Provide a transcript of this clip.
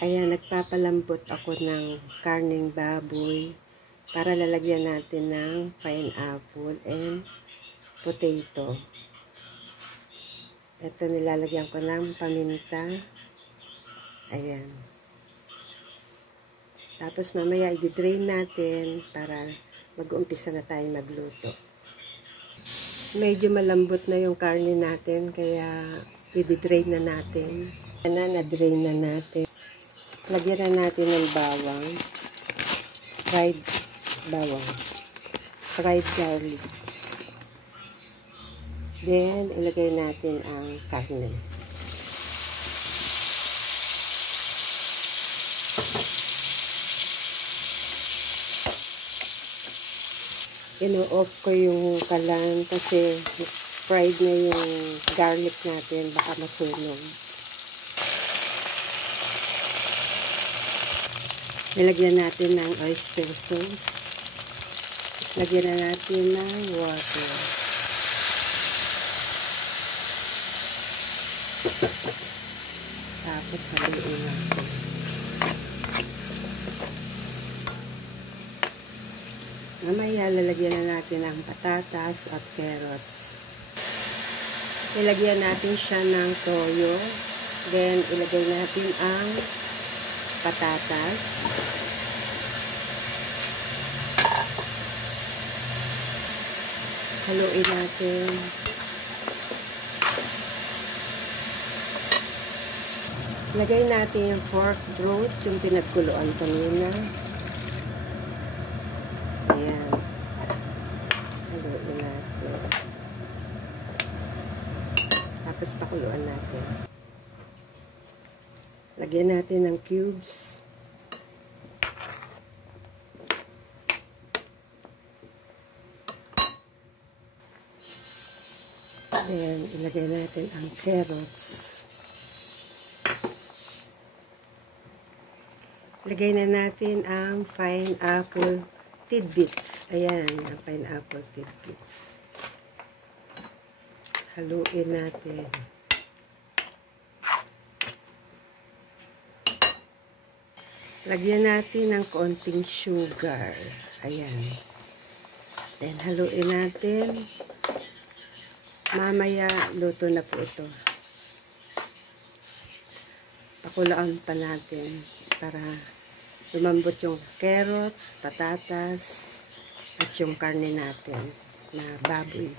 Ayan, nagpapalambot ako ng karneng baboy para lalagyan natin ng pineapple and potato. Ito, nilalagyan ko ng paminta. Ayan. Tapos mamaya i-drain natin para mag-umpisa na tayo magluto. Medyo malambot na yung karne natin kaya i-drain na natin. Na-drain na natin. Lagyan na natin ng bawang. Fried bawang. Fried garlic. Then, ilagay natin ang karne. Ino-off ko yung kalan kasi fried na yung garlic natin. Baka masunog. Nilagyan natin ng oyster sauce. Lagyan na natin ng water. Tapos haluin natin. Mamaya lalagyan na natin ng patatas at carrots. Ilagyan natin siya ng toyo. Then ilagay natin ang patatas. Haluin natin. Lagay natin yung pork throat, yung pinagkuluan kanina. Ayan. Haluin natin. Tapos pakuluan natin. Lagyan natin ng cubes. Then, ilagay natin ang carrots. Lagay na natin ang pineapple tidbits. Ayan, ang pineapple tidbits. Haluin natin. Lagyan natin ng konting sugar. Ayan. Then, haluin natin. Mamaya, luto na po ito. Pakulaan pa natin para lumambot yung carrots, patatas, at yung karne natin na baboy.